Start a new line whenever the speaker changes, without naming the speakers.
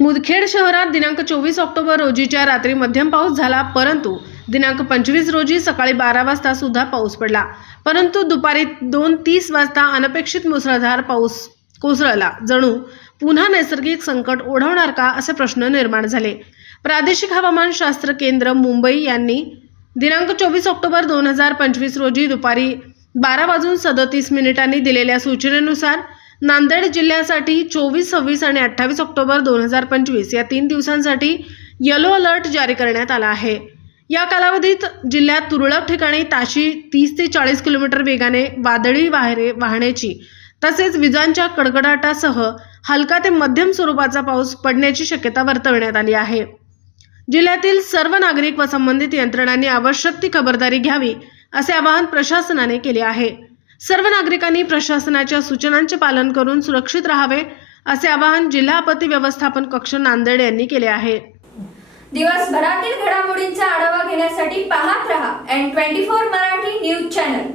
मुदखेड शहरात दिनांक चोवीस ऑक्टोबर रोजीच्या रात्री मध्यम पाऊस झाला परंतु दिनांक पंचवीस रोजी सकाळी बारा वाजता सुद्धा पाऊस पडला. परंतु दुपारी दोन तीस वाजता अनपेक्षित मुसळधार पाऊस कोसळला. जणू पुन्हा नैसर्गिक संकट ओढवणार का असे प्रश्न निर्माण झाले. प्रादेशिक हवामान शास्त्र केंद्र मुंबई यांनी दिनांक चोवीस ऑक्टोबर दोन हजार पंचवीस रोजी दुपारी बारा वाजून सदतीस मिनिटांनी दिलेल्या सूचनेनुसार नांदेड जिल्ह्यासाठी चोवीस सव्वीस आणि अठ्ठावीस ऑक्टोबर दोन हजार पंचवीस या तीन दिवसांसाठी येलो अलर्ट जारी करण्यात आला आहे. या कालावधीत जिल्ह्यात तुरळक ठिकाणी ताशी तीस ते चाळीस किलोमीटर वेगाने वादळी वाहरे वाहण्याची तसेच विजांच्या कडकडाटासह हलका ते मध्यम स्वरूपाचा पाऊस पडण्याची शक्यता वर्तवण्यात आली आहे. जिल्ह्यातील सर्व नागरिक व संबंधित यंत्रणांनी आवश्यक ती खबरदारी घ्यावी असे आवाहन प्रशासनाने केले आहे. सर्व नागरिकांनी प्रशासनाच्या सूचनांचे पालन करून सुरक्षित राहावे असे आवाहन जिल्हा आपत्ती व्यवस्थापन कक्ष नांदेड यांनी केले आहे.
दिवसभरातील घडामोडींचा आढावा घेण्यासाठी पाहत रहा N twenty four Marathi news channel.